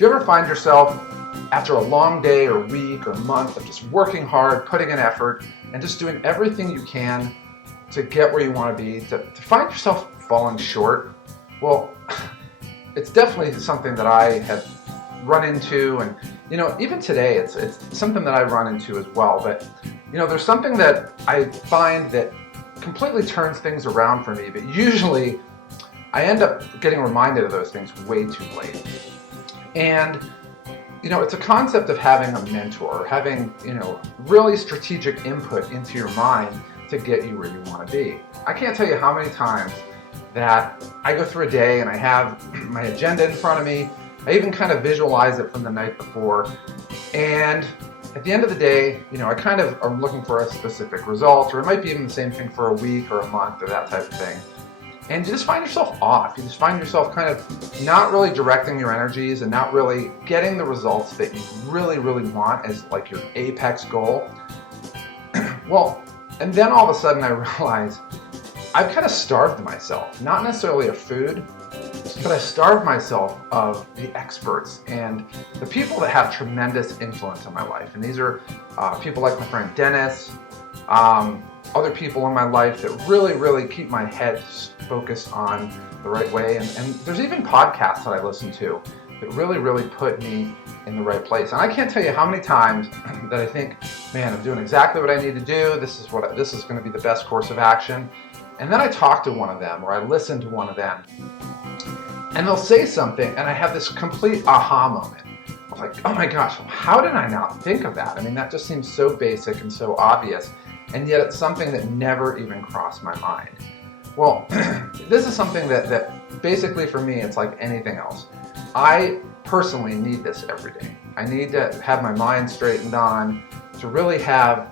Do you ever find yourself after a long day or week or month of just working hard, putting in effort, and just doing everything you can to get where you want to be, to find yourself falling short? Well, it's definitely something that I have run into, and even today it's something that I run into as well. But there's something that I find that completely turns things around for me, but usually I end up getting reminded of those things way too late. And it's a concept of having a mentor, having really strategic input into your mind to get you where you want to be. I can't tell you how many times that I go through a day and I have my agenda in front of me. I even kind of visualize it from the night before, and at the end of the day, I kind of am looking for a specific result, or it might be even the same thing for a week or a month or that type of thing. And you just find yourself off. You just find yourself kind of not really directing your energies and not really getting the results that you really, really want as like your apex goal. Well, and then all of a sudden I realize I've kind of starved myself, not necessarily of food, but I starved myself of the experts and the people that have tremendous influence on my life. And these are people like my friend Dennis, other people in my life that really, really keep my head focused on the right way. And there's even podcasts that I listen to that really, really put me in the right place. And I can't tell you how many times that I think, man, I'm doing exactly what I need to do. This is going to be the best course of action. And then I talk to one of them, or I listen to one of them, and they'll say something, and I have this complete aha moment. I was like, oh my gosh, how did I not think of that? I mean, that just seems so basic and so obvious, and yet it's something that never even crossed my mind. Well, this is something that basically for me, it's like anything else. I personally need this every day. I need to have my mind straightened on, to really have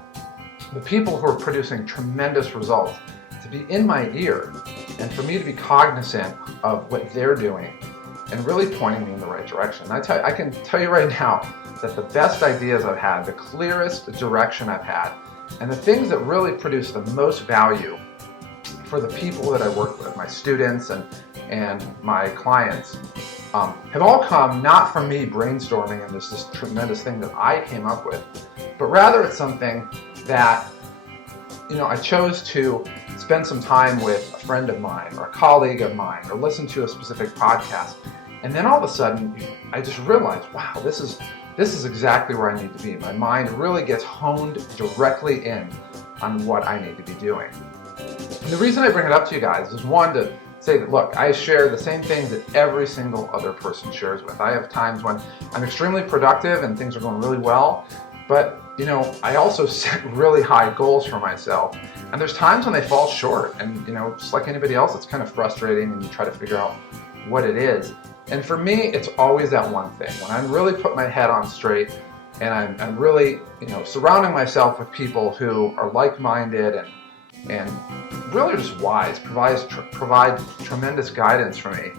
the people who are producing tremendous results to be in my ear, and for me to be cognizant of what they're doing and really pointing me in the right direction. I can tell you right now that the best ideas I've had, the clearest direction I've had, and the things that really produce the most value for the people that I work with, my students and my clients, have all come not from me brainstorming and this tremendous thing that I came up with, but rather it's something that I chose to spend some time with a friend of mine or a colleague of mine, or listen to a specific podcast, and then all of a sudden I just realized, wow, this is exactly where I need to be. My mind really gets honed directly in on what I need to be doing. And the reason I bring it up to you guys is, one, to say that, look, I share the same things that every single other person shares with. I have times when I'm extremely productive and things are going really well, but I also set really high goals for myself, and there's times when they fall short, and just like anybody else, it's kind of frustrating, and you try to figure out what it is. And for me, it's always that one thing. When I'm really put my head on straight, and I'm really surrounding myself with people who are like-minded and really just wise, provide tremendous guidance for me,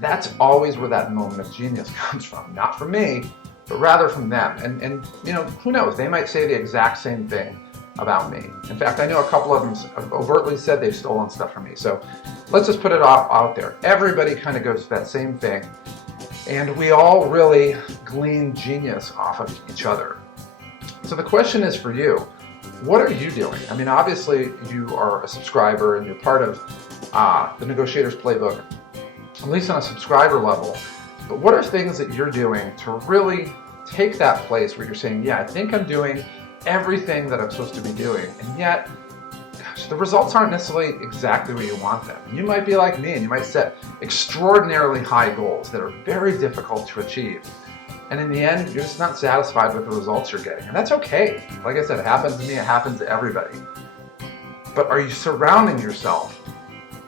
that's always where that moment of genius comes from. Not from me, but rather from them. And who knows, they might say the exact same thing about me. In fact, I know a couple of them have overtly said they've stolen stuff from me. So let's just put it out there. Everybody kind of goes through that same thing, and we all really glean genius off of each other. So the question is for you, what are you doing? I mean, obviously you are a subscriber and you're part of the Negotiators Playbook, at least on a subscriber level. But what are things that you're doing to really take that place where you're saying, yeah, I think I'm doing everything that I'm supposed to be doing, and yet, gosh, the results aren't necessarily exactly where you want them. You might be like me, and you might set extraordinarily high goals that are very difficult to achieve. And in the end, you're just not satisfied with the results you're getting. And that's okay. Like I said, it happens to me, it happens to everybody. But are you surrounding yourself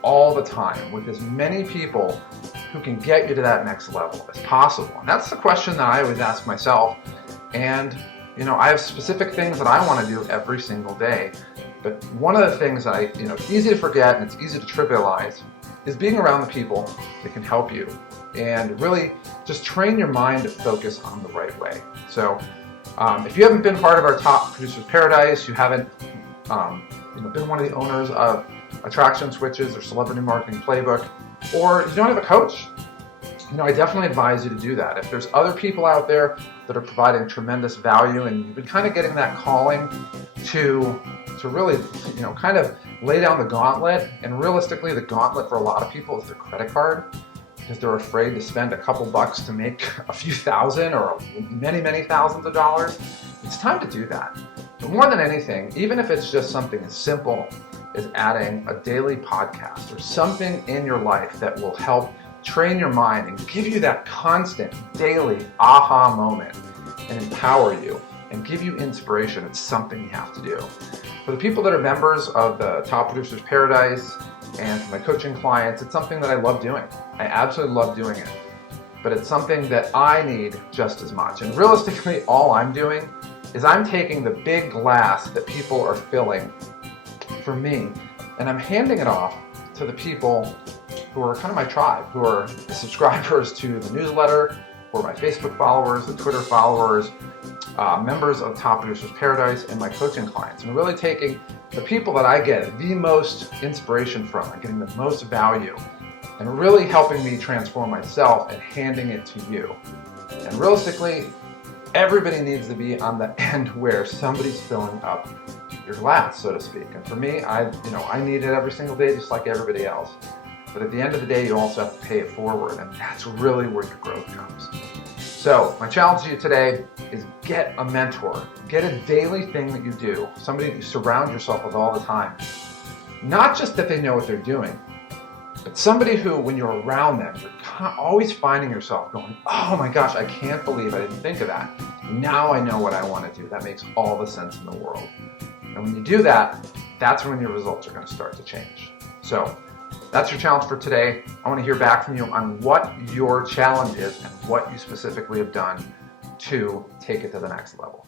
all the time with as many people who can get you to that next level as possible? And that's the question that I always ask myself. And I have specific things that I want to do every single day. But one of the things that it's easy to forget and it's easy to trivialize is being around the people that can help you and really just train your mind to focus on the right way. So if you haven't been part of our Top Producers Paradise, you haven't been one of the owners of Attraction Switches or Celebrity Marketing Playbook, or you don't have a coach, I definitely advise you to do that. If there's other people out there that are providing tremendous value and you've been kind of getting that calling to really, kind of lay down the gauntlet, and realistically the gauntlet for a lot of people is their credit card, because they're afraid to spend a couple bucks to make a few thousand or many, many thousands of dollars. It's time to do that. But more than anything, even if it's just something as simple as adding a daily podcast or something in your life that will help train your mind and give you that constant daily aha moment and empower you and give you inspiration, it's something you have to do. For the people that are members of the Top Producers Paradise and for my coaching clients, it's something that I love doing. I absolutely love doing it. But it's something that I need just as much. And realistically, all I'm doing is I'm taking the big glass that people are filling for me, and I'm handing it off to the people who are kind of my tribe, who are the subscribers to the newsletter, who are my Facebook followers, the Twitter followers, members of Top Producers Paradise, and my coaching clients. And really taking the people that I get the most inspiration from and getting the most value and really helping me transform myself and handing it to you. And realistically, everybody needs to be on the end where somebody's filling up your glass, so to speak. And for me, I need it every single day just like everybody else. But at the end of the day, you also have to pay it forward, and that's really where your growth comes. So my challenge to you today is get a mentor. Get a daily thing that you do, somebody that you surround yourself with all the time. Not just that they know what they're doing, but somebody who, when you're around them, you're always finding yourself going, oh my gosh, I can't believe I didn't think of that. Now I know what I want to do. That makes all the sense in the world. And when you do that, that's when your results are going to start to change. So that's your challenge for today. I want to hear back from you on what your challenge is and what you specifically have done to take it to the next level.